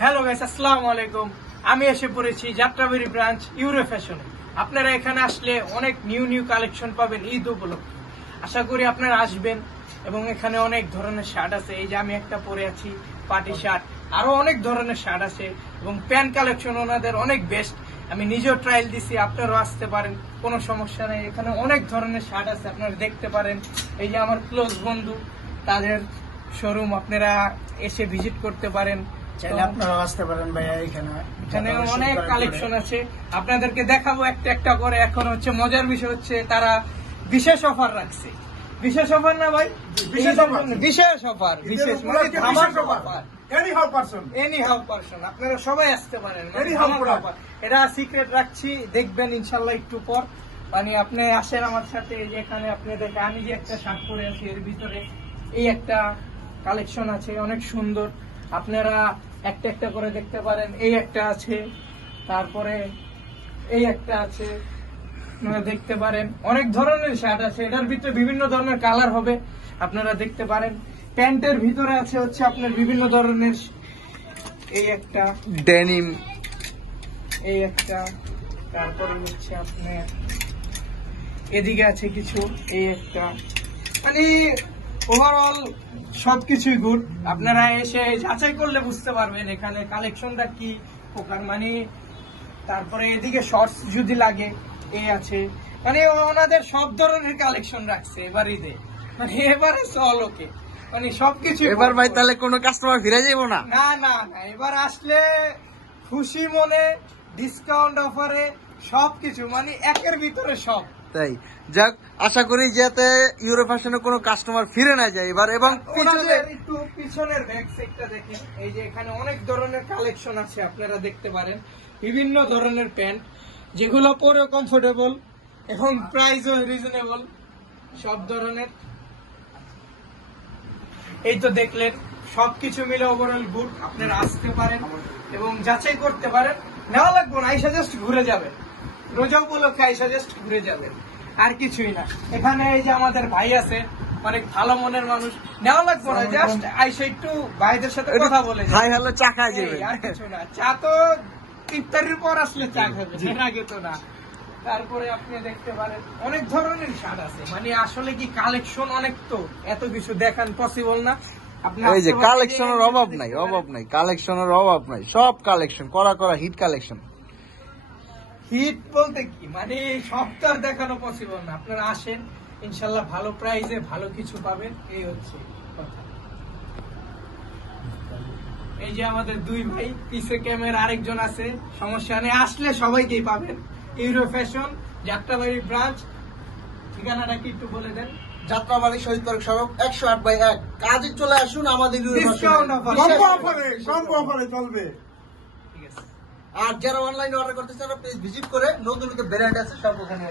Hello guys, আসসালামু আলাইকুম। আমি এসে পড়েছি যাত্রাবাড়ি ব্রাঞ্চ ইউরো ফ্যাশনে। আপনারা এখানে আসলে অনেক নিউ কালেকশন পাবেন ঈদ উপলক্ষে। আশা করি আপনারা আসবেন এবং এখানে অনেক ধরনের শার্ট আছে। এই যে আমি একটা পরে আছি পার্টি শার্ট, আরো অনেক ধরনের শার্ট আছে এবং প্যান্ট কালেকশন ওনাদের অনেক বেস্ট। আমি নিজেও ট্রায়াল দিছি, আপনারাও আসতে পারেন, কোনো সমস্যা নেই। এখানে অনেক ধরনের শার্ট আছে, আপনারা দেখতে পারেন। এই যে আমার ক্লোজ বন্ধু, তাদের শোরুম আপনারা এসে ভিজিট করতে পারেন, চাইলে আপনারা আসতে পারেন ভাইয়া। এখানে অনেক কালেকশন আছে, আপনাদেরকে দেখাবো একটা একটা করে। এখন হচ্ছে মজার বিষয় হচ্ছে তারা বিশেষ অফার রাখছে। বিশেষ অফার না ভাই, বিশেষ অফার, বিশেষ মানে ধামাকা অফার। এনি হাউ পারসন আপনারা সবাই আসতে পারেন। এটা সিক্রেট রাখছি, দেখবেন ইনশাল্লাহ একটু পর। মানে আপনি আসেন আমার সাথে। এই যে এখানে আপনি দেখেন, আমি যে একটা শার্ট পরে আছি এর ভিতরে এই একটা কালেকশন আছে, অনেক সুন্দর। আপনারা একটা একটা করে দেখতে পারেন। এই একটা আছে, তারপরে এই একটা আছে, আপনারা দেখতে পারেন। অনেক ধরনের শার্ট আছে, এটার ভিতরে বিভিন্ন ধরনের কালার হবে, আপনারা দেখতে পারেন। প্যান্টের ভিতরে আছে হচ্ছে আপনার বিভিন্ন ধরনের, এই একটা ডেনিম, এই একটা, তারপরে হচ্ছে আপনার এদিকে আছে কিছু, এই একটা। মানে ওভারঅল সবকিছুই গুড। আপনারা এসে যাচাই করলে বুঝতে পারবেন এখানে কালেকশনটা কি প্রকার। মানে তারপরে এদিকে শর্টস যদি লাগে এই আছে। মানে ওনাদের সব ধরনের কালেকশন রাখছে এবার ঈদে। মানে এবারে চল ওকে, মানে সবকিছু। এবার ভাই তাহলে কোনো কাস্টমার ফিরে যাবো না? না না না, এবার আসলে খুশি মনে ডিসকাউন্ট অফারে সবকিছু, মানে একের ভিতরে সব। তাই যাক, আশা করি যাতে ইউরো ফ্যাশনে কোনো কাস্টমার ফিরে না যায় এবার। এবং একটু পিছনের ব্যাক সাইডটা দেখেন। এই যে এখানে অনেক ধরনের কালেকশন আছে, আপনারা দেখতে পারেন। বিভিন্ন ধরনের প্যান্ট যেগুলো পরে কমফোর্টেবল এবং প্রাইসও রিজনেবল, সব ধরনের। এই তো দেখলেন, সবকিছু মিলে ওভারঅল গুড। আপনারা আসতে পারেন এবং যাচাই করতে পারেন। নেওয়া লাগবে না, আইসা জাস্ট ঘুরে যাবেন। রোজা উপলক্ষে আইসা জাস্ট ঘুরে যাবেন, আর কিছুই না। এখানে এই যে আমাদের ভাই আছে, অনেক ভালো মনের মানুষ। নেওয়া লাগবে না, জাস্ট আইসা একটু ভাইদের সাথে কথা বলে হাই হ্যালো চা খাওয়া যাবে, আর কিছু না। চা তো ইফতারির পর আসলে চা খাবে, এর আগে তো না। তারপরে আপনি দেখতে পারেন অনেক ধরনের শার্ট আছে। মানে আসলে কি কালেকশন অনেক, তো এত কিছু দেখান পসিবল না। এই যে কালেকশনের অভাব নাই, কালেকশনের অভাব নাই। সব কালেকশন করা হিট কালেকশন। হিট বলতে কি, মানে সব তো আর দেখানো পসিবল না। আপনারা আসেন, ইনশাল্লাহ ভালো প্রাইসে ভালো কিছু পাবেন, এই হচ্ছে কথা। এই যে আমাদের দুই ভাই, পিছে ক্যামেরা আরেকজন আছে, সমস্যা নেই, আসলে সবাইকেই পাবেন। Euro fashion Jatrabari branch. ঠিকানাটা কি একটু বলে দেন? যাত্রাবাড়ি শহীদ পার্ক সড়ক 108/1। কাজে চলে আসুন আমাদের ডিসকাউন্ট অফার চলবে। ঠিক আছে। আর যারা অনলাইনে অর্ডার করতে চান, প্লিজ ভিজিট করে নতুন নতুন ভ্যারাইটি আছে সব ওখানে।